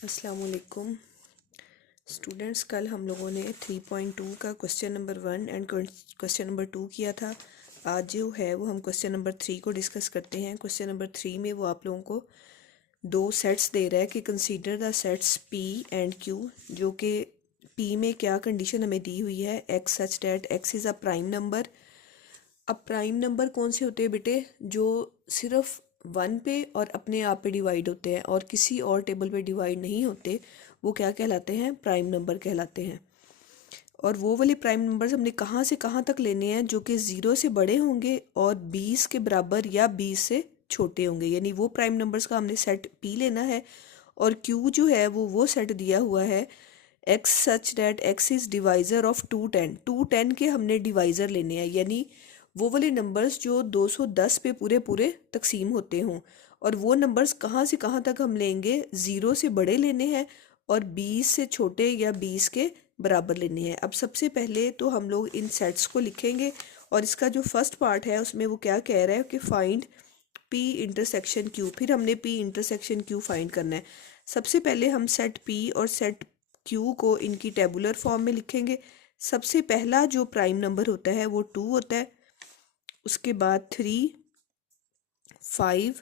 अस्सलाम वालेकुम स्टूडेंट्स। कल हम लोगों ने 3.2 का question number 1 and question number 2 किया था। आज जो है वो हम क्वेश्चन नंबर 3 को डिस्कस करते हैं। क्वेश्चन नंबर 3 में वो आप लोगों को दो सेट्स दे रहा है कि consider the sets P and Q, जो कि पी में क्या कंडीशन हमें दी हुई है, x such that x is a prime number. अब प्राइम नंबर कौन से होते हैं बेटे? जो सिर्फ 1 पे और अपने आप पे डिवाइड होते हैं और किसी और टेबल पे डिवाइड नहीं होते, वो क्या कहलाते हैं? प्राइम नंबर कहलाते हैं। और वो वाले प्राइम नंबर्स हमने कहाँ से कहाँ तक लेने हैं? जो कि 0 से बड़े होंगे और 20 के बराबर या 20 से छोटे होंगे, यानी वो प्राइम नंबर्स का हमने सेट पी लेना है। और क्यू जो है वो सेट दिया हुआ है x such that x is divisor of 210। 210 के हमने डिवाइज़र लेने हैं, यानी वो वाले नंबर्स जो 210 पे पूरे पूरे तकसीम होते हों। और वो नंबर्स कहाँ से कहाँ तक हम लेंगे? 0 से बड़े लेने हैं और 20 से छोटे या 20 के बराबर लेने हैं। अब सबसे पहले तो हम लोग इन सेट्स को लिखेंगे और इसका जो फर्स्ट पार्ट है उसमें वो क्या कह रहा है कि फाइंड पी इंटरसेक्शन क्यू। फिर हमने पी इंटरसेक्शन क्यू फाइंड करना है। सबसे पहले हम सेट पी और सेट क्यू को इनकी टेबुलर फॉर्म में लिखेंगे। सबसे पहला जो प्राइम नंबर होता है वो 2 होता है, उसके बाद 3, 5,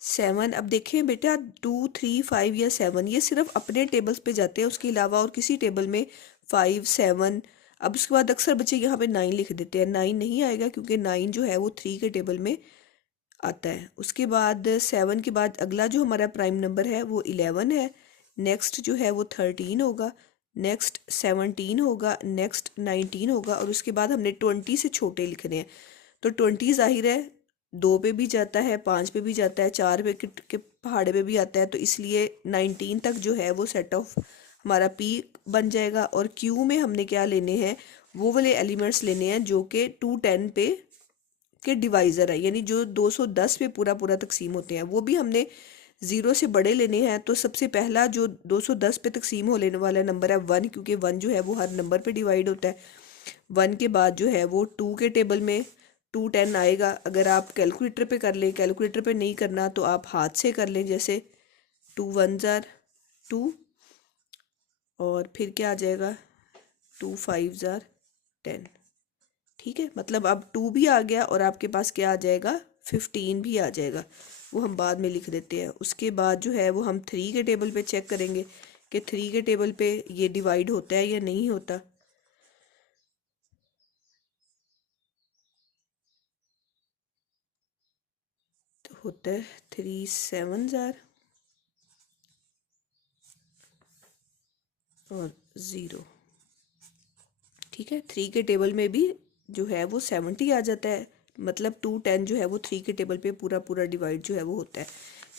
7। अब देखें बेटा, 2, 3, 5 या 7 ये सिर्फ अपने टेबल्स पे जाते हैं, उसके अलावा और किसी टेबल में 5, 7। अब उसके बाद अक्सर बच्चे यहाँ पे 9 लिख देते हैं। 9 नहीं आएगा क्योंकि 9 जो है वो 3 के टेबल में आता है। उसके बाद 7 के बाद अगला जो हमारा प्राइम नंबर है वो 11 है। नेक्स्ट जो है वो 13 होगा, नेक्स्ट 17 होगा, नेक्स्ट 19 होगा और उसके बाद हमने 20 से छोटे लिखने हैं। तो 20 जाहिर है 2 पे भी जाता है, 5 पे भी जाता है, 4 पे के पहाड़े पे भी आता है, तो इसलिए 19 तक जो है वो सेट ऑफ हमारा पी बन जाएगा। और क्यू में हमने क्या लेने हैं? वो वाले एलिमेंट्स लेने हैं जो कि 210 पे के डिवाइज़र है, यानी जो 210 पे पूरा पूरा तकसीम होते हैं। वो भी हमने 0 से बड़े लेने हैं। तो सबसे पहला जो 210 पे तकसीम हो लेने वाला नंबर है 1, क्योंकि 1 जो है वो हर नंबर पे डिवाइड होता है। 1 के बाद जो है वो 2 के टेबल में 210 आएगा। अगर आप कैलकुलेटर पे कर लें, कैलकुलेटर पे नहीं करना तो आप हाथ से कर लें, जैसे 2 1 ज़ार 2 और फिर क्या आ जाएगा 2 5 ज़ार 10। ठीक है, मतलब अब 2 भी आ गया और आपके पास क्या आ जाएगा? 15 भी आ जाएगा। वो हम बाद में लिख देते हैं। उसके बाद जो है वो हम 3 के टेबल पे चेक करेंगे कि 3 के टेबल पे ये डिवाइड होता है या नहीं होता। तो होता है 3 7 ज़ार और 0। ठीक है, 3 के टेबल में भी जो है वो 70 आ जाता है, मतलब 210 जो है वो 3 के टेबल पे पूरा पूरा डिवाइड जो है वो होता है।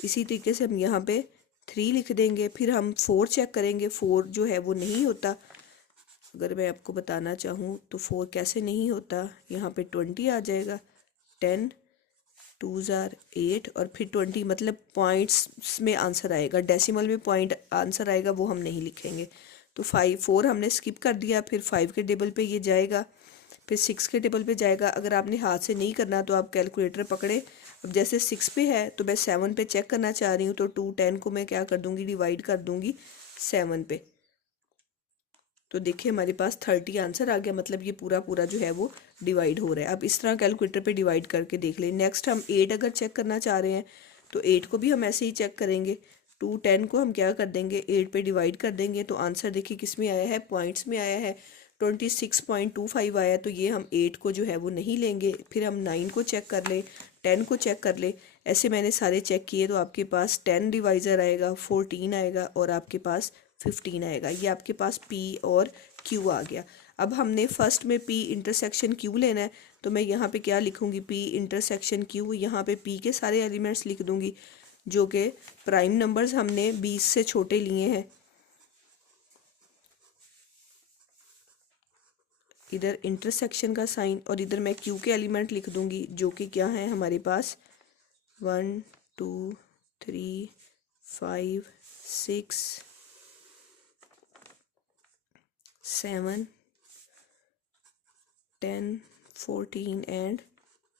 इसी तरीके से हम यहाँ पे 3 लिख देंगे। फिर हम 4 चेक करेंगे, 4 जो है वो नहीं होता। अगर मैं आपको बताना चाहूँ तो 4 कैसे नहीं होता, यहाँ पे 20 आ जाएगा, 10 2 ज़ार 8 और फिर 20, मतलब पॉइंट्स में आंसर आएगा, डेसिमल में पॉइंट आंसर आएगा, वो हम नहीं लिखेंगे। तो 4 हमने स्किप कर दिया। फिर 5 के टेबल पे ये जाएगा, फिर 6 के टेबल पे जाएगा। अगर आपने हाथ से नहीं करना तो आप कैलकुलेटर पकड़े। अब जैसे 6 पे है तो मैं 7 पे चेक करना चाह रही हूँ, तो 210 को मैं क्या कर दूँगी? डिवाइड कर दूँगी 7 पे। तो देखिए हमारे पास 30 आंसर आ गया, मतलब ये पूरा पूरा जो है वो डिवाइड हो रहा है। अब इस तरह कैलकुलेटर पे डिवाइड करके देख लें। नेक्स्ट हम 8 अगर चेक करना चाह रहे हैं तो 8 को भी हम ऐसे ही चेक करेंगे। 210 को हम क्या कर देंगे? 8 पे डिवाइड कर देंगे। तो आंसर देखिए किस में आया है? पॉइंट्स में आया है, 26.25 आया। तो ये हम 8 को जो है वो नहीं लेंगे। फिर हम 9 को चेक कर लें, 10 को चेक कर लें। ऐसे मैंने सारे चेक किए तो आपके पास 10 डिवाइज़र आएगा, 14 आएगा और आपके पास 15 आएगा। ये आपके पास पी और क्यू आ गया। अब हमने फर्स्ट में पी इंटरसेक्शन क्यू लेना है, तो मैं यहाँ पे क्या लिखूँगी? P intersection Q. यहाँ पे पी के सारे एलिमेंट्स लिख दूँगी जो कि प्राइम नंबर्स हमने 20 से छोटे लिए हैं। इधर इंटरसेक्शन का साइन और इधर मैं क्यू के एलिमेंट लिख दूँगी जो कि क्या है हमारे पास 1 2 3 5 6 7 10 14 एंड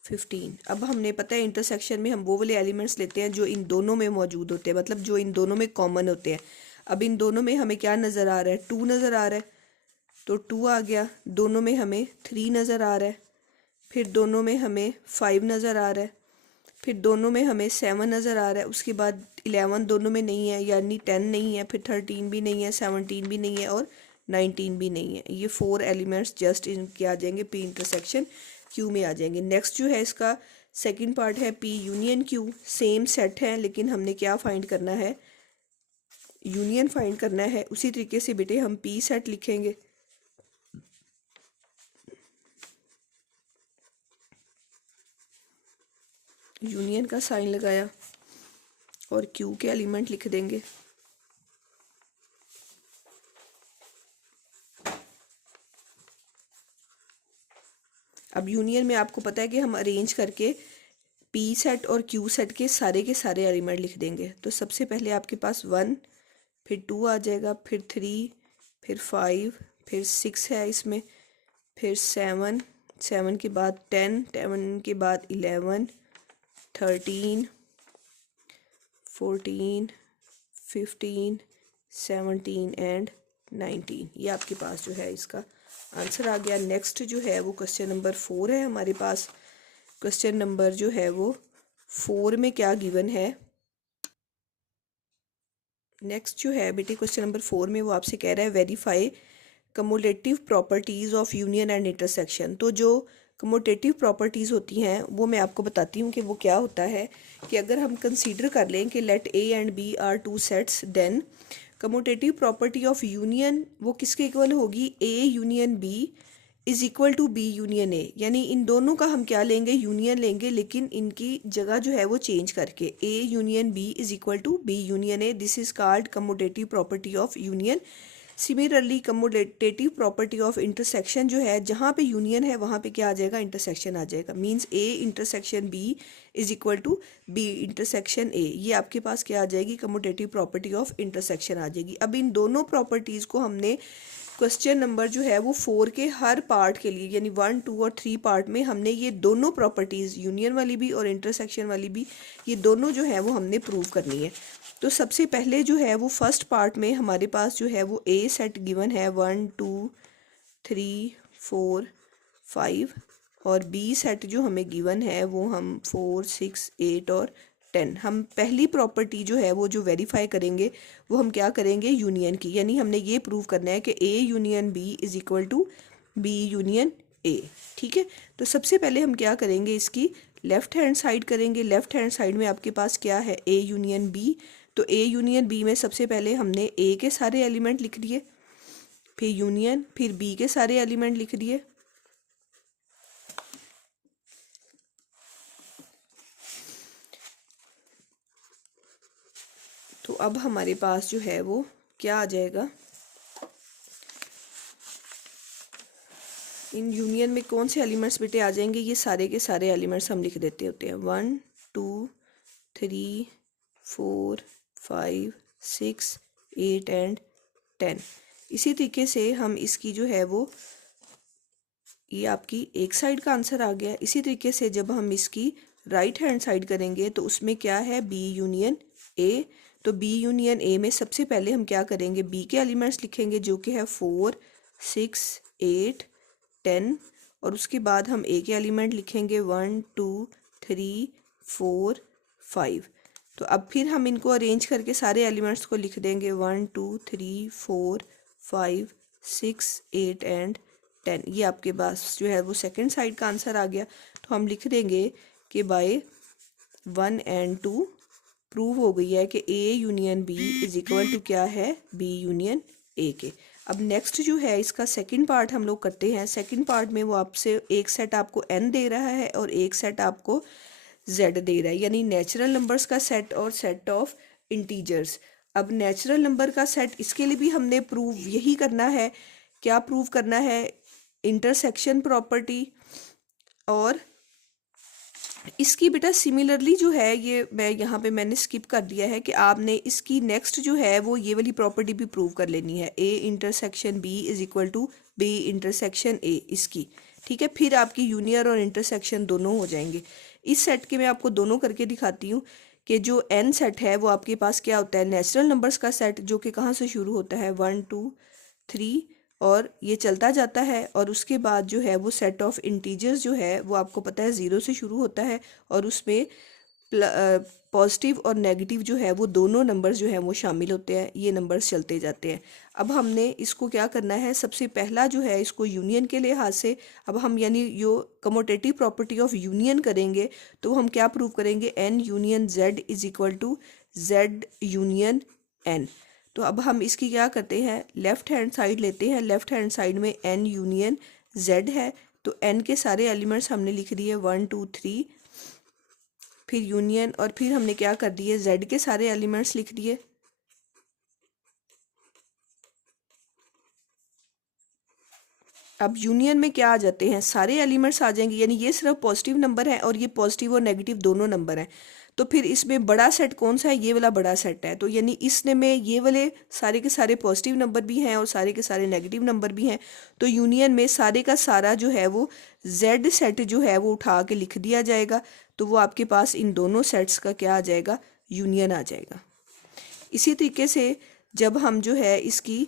15। अब हमने पता है इंटरसेक्शन में हम वो वाले एलिमेंट्स लेते हैं जो इन दोनों में मौजूद होते हैं, मतलब जो इन दोनों में कॉमन होते हैं। अब इन दोनों में हमें क्या नज़र आ रहा है, 2 नज़र आ रहा है, तो 2 आ गया। दोनों में हमें 3 नज़र आ रहा है, फिर दोनों में हमें 5 नज़र आ रहा है, फिर दोनों में हमें 7 नज़र आ रहा है, उसके बाद 11 दोनों में नहीं है, यानी 10 नहीं है, फिर 13 भी नहीं है, 17 भी नहीं है और 19 भी नहीं है। ये 4 एलिमेंट्स जस्ट इनके आ जाएंगे पी इंटरसेक्शन क्यू में आ जाएंगे। नेक्स्ट जो है इसका सेकंड पार्ट है P union Q. Same set है लेकिन हमने क्या फाइंड करना है, यूनियन फाइंड करना है। उसी तरीके से बेटे हम पी सेट लिखेंगे, यूनियन का साइन लगाया और क्यू के एलिमेंट लिख देंगे। अब यूनियन में आपको पता है कि हम अरेंज करके पी सेट और क्यू सेट के सारे एलिमेंट लिख देंगे। तो सबसे पहले आपके पास 1, फिर 2 आ जाएगा, फिर 3, फिर 5, फिर 6 है इसमें, फिर 7, 7 के बाद 10, 10 के बाद 11, 13, 14, 15, 17 एंड 19। ये आपके पास जो है इसका आंसर आ गया। नेक्स्ट जो है वो क्वेश्चन नंबर 4 है हमारे पास। क्वेश्चन नंबर जो है वो 4 में क्या गिवन है, नेक्स्ट जो है बेटे क्वेश्चन नंबर 4 में वो आपसे कह रहा है verify cumulative properties of union and intersection. तो जो कम्युटेटिव प्रॉपर्टीज़ होती हैं वो मैं आपको बताती हूँ कि वो क्या होता है। कि अगर हम कंसीडर कर लें कि let A and B are 2 sets, then commutative property of union वो किसके इक्वल होगी, A union B is equal to B union A. यानी इन दोनों का हम क्या लेंगे, यूनियन लेंगे, लेकिन इनकी जगह जो है वो चेंज करके A union B is equal to B union A. This is called commutative property of union. Similarly commutative property of intersection जो है, जहाँ पे यूनियन है वहाँ पे क्या आ जाएगा, इंटरसेक्शन आ जाएगा। Means A intersection B is equal to B intersection A. ये आपके पास क्या आ जाएगी, कम्युटेटिव प्रॉपर्टी ऑफ इंटरसेक्शन आ जाएगी। अब इन दोनों प्रॉपर्टीज़ को हमने क्वेश्चन नंबर जो है वो 4 के हर पार्ट के लिए यानी 1, 2 और 3 पार्ट में हमने ये दोनों प्रॉपर्टीज़, यूनियन वाली भी और इंटरसेक्शन वाली भी, ये दोनों जो है वो हमने प्रूव करनी है। तो सबसे पहले जो है वो फर्स्ट पार्ट में हमारे पास जो है वो ए सेट गिवन है 1, 2, 3, 4, 5 और बी सेट जो हमें गिवन है वो हम 4, 6, 8 और 10। हम पहली प्रॉपर्टी जो है वो जो वेरीफाई करेंगे वो हम क्या करेंगे, यूनियन की। यानी हमने ये प्रूव करना है कि A union B is equal to B union A. ठीक है, तो सबसे पहले हम क्या करेंगे, इसकी लेफ्ट हैंड साइड करेंगे। लेफ्ट हैंड साइड में आपके पास क्या है, ए यूनियन बी। तो ए यूनियन बी में सबसे पहले हमने ए के सारे एलिमेंट लिख दिए, फिर यूनियन, फिर बी के सारे एलिमेंट लिख दिए, तो अब हमारे पास जो है वो क्या आ जाएगा, इन यूनियन में कौन से एलिमेंट्स बेटे आ जाएंगे, ये सारे के सारे एलिमेंट्स हम लिख देते होते हैं। 1, 2, 3, 4, 5, 6, 8 एंड 10। इसी तरीके से हम इसकी जो है वो, ये आपकी एक साइड का आंसर आ गया। इसी तरीके से जब हम इसकी राइट हैंड साइड करेंगे तो उसमें क्या है, बी यूनियन ए। तो बी यूनियन ए में सबसे पहले हम क्या करेंगे, बी के एलिमेंट्स लिखेंगे जो कि है 4, 6, 8, 10 और उसके बाद हम ए के एलिमेंट लिखेंगे 1, 2, 3, 4, 5। तो अब फिर हम इनको अरेंज करके सारे एलिमेंट्स को लिख देंगे 1, 2, 3, 4, 5, 6, 8 एंड 10। ये आपके पास जो है वो सेकंड साइड का आंसर आ गया। तो हम लिख देंगे कि बाय 1 एंड 2 प्रूव हो गई है कि A union B is equal to क्या है, बी यूनियन ए के। अब नेक्स्ट जो है इसका सेकंड पार्ट हम लोग करते हैं। सेकंड पार्ट में वो आपसे एक सेट आपको एन दे रहा है और एक सेट आपको जेड दे रहा है, यानी नेचुरल नंबर्स का सेट और सेट ऑफ इंटीजर्स। अब नेचुरल नंबर का सेट, इसके लिए भी हमने प्रूव यही करना है। क्या प्रूव करना है, इंटरसेक्शन प्रॉपर्टी। और इसकी बेटा सिमिलरली जो है, ये मैं यहाँ पे मैंने स्किप कर दिया है कि आपने इसकी नेक्स्ट जो है वो ये वाली प्रॉपर्टी भी प्रूव कर लेनी है, A intersection B is equal to B intersection A, इसकी। ठीक है, फिर आपकी यूनियन और इंटरसेक्शन दोनों हो जाएंगे। इस सेट के मैं आपको दोनों करके दिखाती हूँ कि जो n सेट है वो आपके पास क्या होता है, नेचुरल नंबर्स का सेट, जो कि कहाँ से शुरू होता है 1 2 3 और ये चलता जाता है। और उसके बाद जो है वो सेट ऑफ इंटीजर्स जो है वो आपको पता है 0 से शुरू होता है और उसमें पॉजिटिव और नेगेटिव जो है वो दोनों नंबर्स जो है वो शामिल होते हैं, ये नंबर्स चलते जाते हैं। अब हमने इसको क्या करना है, सबसे पहला जो है इसको यूनियन के लिहाज से, अब हम यानी यो कमोटेटिव प्रॉपर्टी ऑफ यूनियन करेंगे तो हम क्या प्रूव करेंगे, n union z is equal to z union n। तो अब हम इसकी क्या करते हैं, लेफ्ट हैंड साइड लेते हैं, लेफ्ट हैंड साइड में n यूनियन z है तो n के सारे एलिमेंट्स हमने लिख दिए 1 2 3, फिर यूनियन और फिर हमने क्या कर दिए, z के सारे एलिमेंट्स लिख दिए। अब यूनियन में क्या आ जाते हैं, सारे एलिमेंट्स आ जाएंगे, यानी ये सिर्फ पॉजिटिव नंबर है और ये पॉजिटिव और नेगेटिव दोनों नंबर हैं। तो फिर इसमें बड़ा सेट कौन सा है, ये वाला बड़ा सेट है। तो यानी इसने में ये वाले सारे के सारे पॉजिटिव नंबर भी हैं और सारे के सारे नेगेटिव नंबर भी हैं। तो यूनियन में सारे का सारा जो है वो जेड सेट जो है वो उठा के लिख दिया जाएगा। तो वो आपके पास इन दोनों सेट्स का क्या आ जाएगा, यूनियन आ जाएगा। इसी तरीके से जब हम जो है इसकी,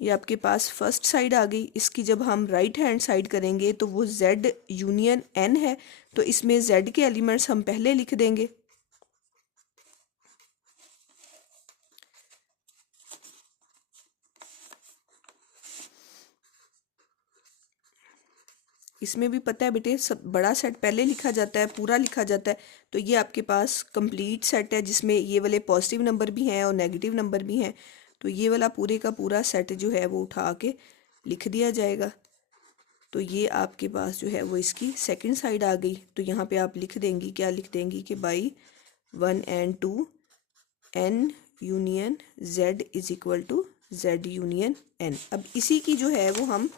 ये आपके पास फर्स्ट साइड आ गई, इसकी जब हम राइट हैंड साइड करेंगे तो वो z यूनियन n है। तो इसमें z के एलिमेंट्स हम पहले लिख देंगे। इसमें भी पता है बेटे, सब बड़ा सेट पहले लिखा जाता है, पूरा लिखा जाता है। तो ये आपके पास कंप्लीट सेट है जिसमें ये वाले पॉजिटिव नंबर भी हैं और नेगेटिव नंबर भी हैं। तो ये वाला पूरे का पूरा सेट जो है वो उठा के लिख दिया जाएगा। तो ये आपके पास जो है वो इसकी सेकंड साइड आ गई। तो यहाँ पे आप लिख देंगी, क्या लिख देंगी कि by 1 and 2 n union z is equal to z union n। अब इसी की जो है वो हम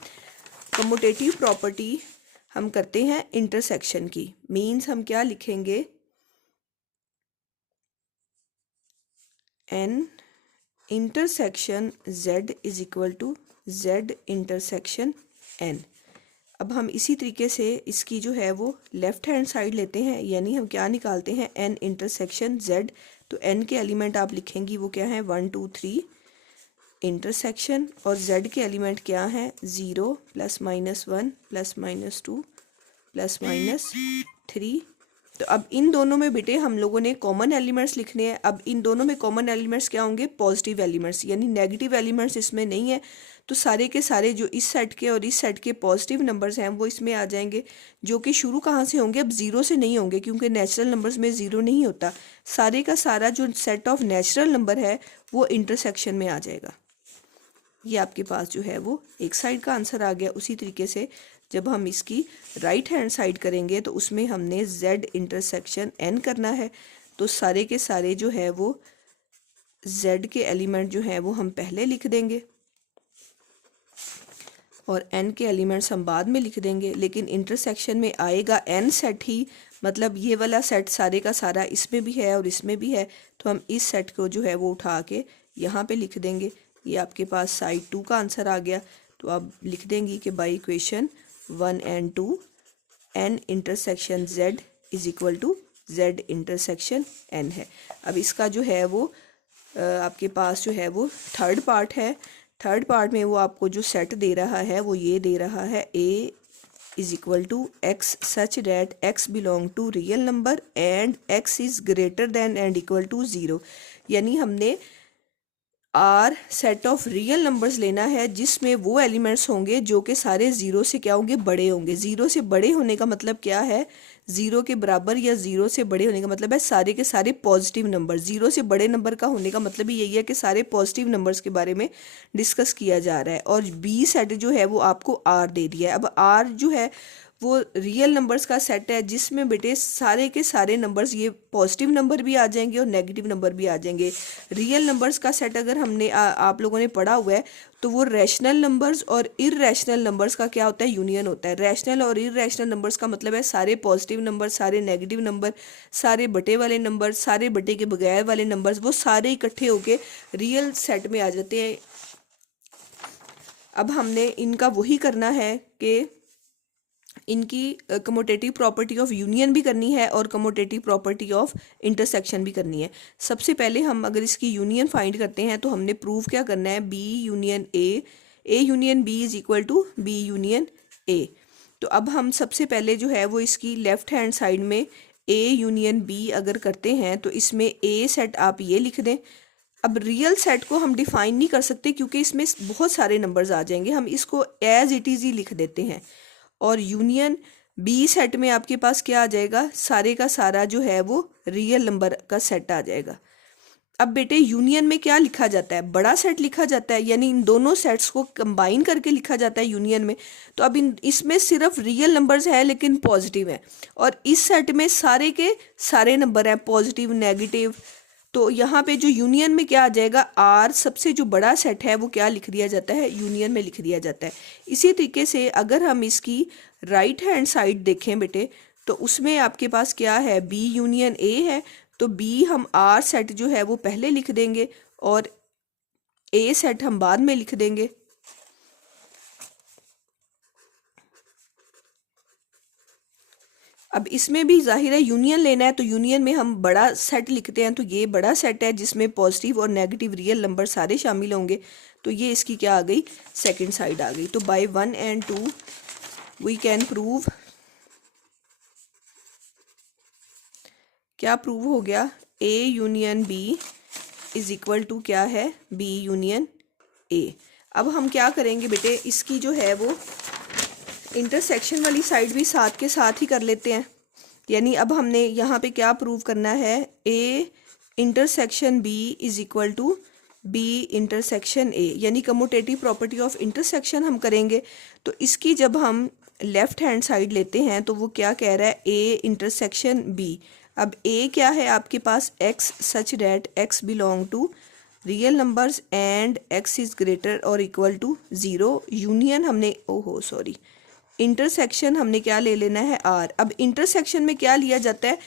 कम्यूटेटिव प्रॉपर्टी हम करते हैं इंटरसेक्शन की। मीन्स हम क्या लिखेंगे, n intersection z is equal to z intersection n। अब हम इसी तरीके से इसकी जो है वो लेफ्ट हैंड साइड लेते हैं, यानी हम क्या निकालते हैं, n इंटरसेक्शन z। तो n के एलिमेंट आप लिखेंगी वो क्या है 1 2 3 इंटरसेक्शन, और z के एलिमेंट क्या है 0 ±1 ±2 ±3। तो अब इन दोनों में बेटे हम लोगों ने कॉमन एलिमेंट्स लिखने हैं। अब इन दोनों में कॉमन एलिमेंट्स क्या होंगे, पॉजिटिव एलिमेंट्स, यानी नेगेटिव एलिमेंट्स इसमें नहीं है। तो सारे के सारे जो इस सेट के और इस सेट के पॉजिटिव नंबर्स हैं वो इसमें आ जाएंगे, जो कि शुरू कहाँ से होंगे, अब ज़ीरो से नहीं होंगे क्योंकि नेचुरल नंबर्स में ज़ीरो नहीं होता। सारे का सारा जो सेट ऑफ नेचुरल नंबर है वो इंटरसेक्शन में आ जाएगा। ये आपके पास जो है वो एक साइड का आंसर आ गया। उसी तरीके से जब हम इसकी राइट हैंड साइड करेंगे तो उसमें हमने z इंटरसेक्शन n करना है। तो सारे के सारे जो है वो z के एलिमेंट जो है वो हम पहले लिख देंगे और n के एलिमेंट्स हम बाद में लिख देंगे। लेकिन इंटरसेक्शन में आएगा n सेट ही, मतलब ये वाला सेट सारे का सारा इसमें भी है और इसमें भी है। तो हम इस सेट को जो है वो उठा के यहाँ पे लिख देंगे। ये आपके पास साइड 2 का आंसर आ गया। तो आप लिख देंगी कि by equation 1 and 2 n intersection z is equal to z intersection n है। अब इसका जो है वो आपके पास जो है वो थर्ड पार्ट है। थर्ड पार्ट में वो आपको जो सेट दे रहा है वो ये दे रहा है a is equal to x such that x belong to real number and x is greater than and equal to 0। यानी हमने R set of real numbers लेना है जिसमें वो एलिमेंट्स होंगे जो कि सारे ज़ीरो से क्या होंगे, बड़े होंगे। ज़ीरो से बड़े होने का मतलब क्या है, ज़ीरो के बराबर या ज़ीरो से बड़े होने का मतलब है सारे के सारे पॉजिटिव नंबर। ज़ीरो से बड़े नंबर का होने का मतलब ही यही है कि सारे पॉजिटिव नंबर्स के बारे में डिस्कस किया जा रहा है। और बी सेट जो है वो आपको आर दे दिया है। अब आर जो है वो रियल नंबर्स का सेट है जिसमें बेटे सारे के सारे नंबर्स, ये पॉजिटिव नंबर भी आ जाएंगे और नेगेटिव नंबर भी आ जाएंगे। रियल नंबर्स का सेट अगर हमने आप लोगों ने पढ़ा हुआ है तो वो रैशनल नंबर्स और इररेशनल नंबर्स का क्या होता है, यूनियन होता है। रैशनल और इररेशनल नंबर्स का मतलब है सारे पॉजिटिव नंबर, सारे नेगेटिव नंबर, सारे बटे वाले नंबर, सारे बटे के बगैर वाले नंबर्स, वो सारे इकट्ठे होके रियल सेट में आ जाते हैं। अब हमने इनका वही करना है कि इनकी कमोटेटिव प्रॉपर्टी ऑफ यूनियन भी करनी है और कमोटेटिव प्रॉपर्टी ऑफ इंटरसेक्शन भी करनी है। सबसे पहले हम अगर इसकी यूनियन फाइंड करते हैं तो हमने प्रूव क्या करना है, B union A union B is equal to B union A. तो अब हम सबसे पहले जो है वो इसकी लेफ्ट हैंड साइड में ए यूनियन बी अगर करते हैं तो इसमें ए सेट आप ये लिख दें। अब रियल सेट को हम डिफाइन नहीं कर सकते क्योंकि इसमें बहुत सारे नंबर्स आ जाएंगे, हम इसको एज इट इज़ ही लिख देते हैं। और यूनियन बी सेट में आपके पास क्या आ जाएगा, सारे का सारा जो है वो रियल नंबर का सेट आ जाएगा। अब बेटे यूनियन में क्या लिखा जाता है, बड़ा सेट लिखा जाता है, यानी इन दोनों सेट्स को कंबाइन करके लिखा जाता है यूनियन में। तो अब इसमें सिर्फ रियल नंबर्स है लेकिन पॉजिटिव है, और इस सेट में सारे के सारे नंबर हैं पॉजिटिव नेगेटिव। तो यहाँ पे जो यूनियन में क्या आ जाएगा, आर सबसे जो बड़ा सेट है वो क्या लिख दिया जाता है, यूनियन में लिख दिया जाता है। इसी तरीके से अगर हम इसकी राइट हैंड साइड देखें बेटे तो उसमें आपके पास क्या है, बी यूनियन ए है। तो बी हम आर सेट जो है वो पहले लिख देंगे और ए सेट हम बाद में लिख देंगे। अब इसमें भी जाहिर है यूनियन लेना है, तो यूनियन में हम बड़ा सेट लिखते हैं। तो ये बड़ा सेट है जिसमें पॉजिटिव और नेगेटिव रियल नंबर सारे शामिल होंगे। तो ये इसकी क्या आ गई, सेकंड साइड आ गई। तो by 1 and 2 we can prove, क्या प्रूव हो गया, A union B is equal to क्या है, बी यूनियन ए। अब हम क्या करेंगे बेटे, इसकी जो है वो इंटरसेक्शन वाली साइड भी साथ के साथ ही कर लेते हैं। यानी अब हमने यहाँ पे क्या प्रूव करना है, A intersection B is equal to B intersection A, यानी कम्यूटेटिव प्रॉपर्टी ऑफ इंटरसेक्शन हम करेंगे। तो इसकी जब हम लेफ्ट हैंड साइड लेते हैं तो वो क्या कह रहा है, ए इंटरसेक्शन बी। अब ए क्या है आपके पास, x such that x belong to real numbers and x is greater और इक्वल टू 0। यूनियन हमने, ओहो सॉरी, इंटरसेक्शन हमने क्या ले लेना है, आर। अब इंटरसेक्शन में क्या लिया जाता है,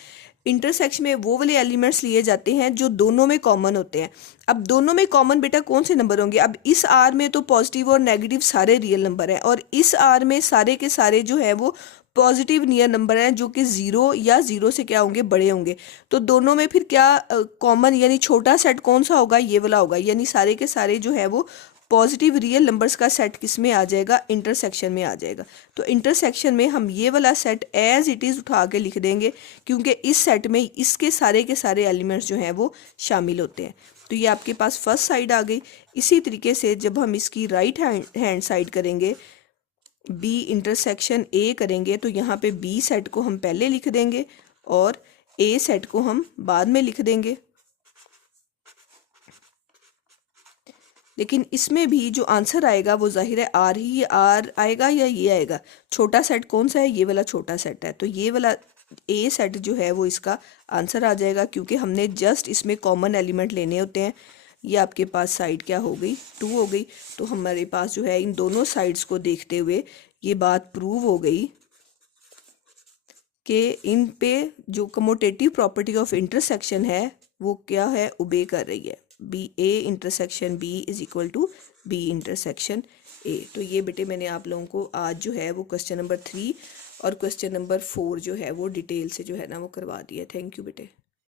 इंटरसेक्शन में वो वाले एलिमेंट्स लिए जाते हैं जो दोनों में कॉमन होते हैं। अब दोनों में कॉमन बेटा कौन से नंबर होंगे, अब इस आर में तो पॉजिटिव और नेगेटिव सारे रियल नंबर हैं, और इस आर में सारे के सारे जो है वो पॉजिटिव नियर नंबर हैं जो कि 0 या 0 से क्या होंगे, बड़े होंगे। तो दोनों में फिर क्या कॉमन यानी छोटा सेट कौन सा होगा, ये वाला होगा। यानी सारे के सारे जो है वो पॉजिटिव रियल नंबर्स का सेट किस में आ जाएगा, इंटरसेक्शन में आ जाएगा। तो इंटरसेक्शन में हम ये वाला सेट एज इट इज़ उठा के लिख देंगे क्योंकि इस सेट में इसके सारे के सारे एलिमेंट्स जो हैं वो शामिल होते हैं। तो ये आपके पास फर्स्ट साइड आ गई। इसी तरीके से जब हम इसकी राइट हैंड साइड करेंगे, बी इंटरसेक्शन ए करेंगे, तो यहाँ पे बी सेट को हम पहले लिख देंगे और ए सेट को हम बाद में लिख देंगे। लेकिन इसमें भी जो आंसर आएगा वो जाहिर है आर ही आर आएगा या ये आएगा। छोटा सेट कौन सा है, ये वाला छोटा सेट है। तो ये वाला ए सेट जो है वो इसका आंसर आ जाएगा क्योंकि हमने जस्ट इसमें कॉमन एलिमेंट लेने होते हैं। ये आपके पास साइड क्या हो गई, 2 हो गई। तो हमारे पास जो है इन दोनों साइड्स को देखते हुए ये बात प्रूव हो गई कि इन पे जो कम्यूटेटिव प्रॉपर्टी ऑफ इंटरसेक्शन है वो क्या है, ओबे कर रही है। B A intersection B is equal to B intersection A. तो ये बेटे मैंने आप लोगों को आज जो है वो क्वेश्चन नंबर 3 और क्वेश्चन नंबर 4 जो है वो डिटेल से जो है ना वो करवा दिया। थैंक यू बेटे।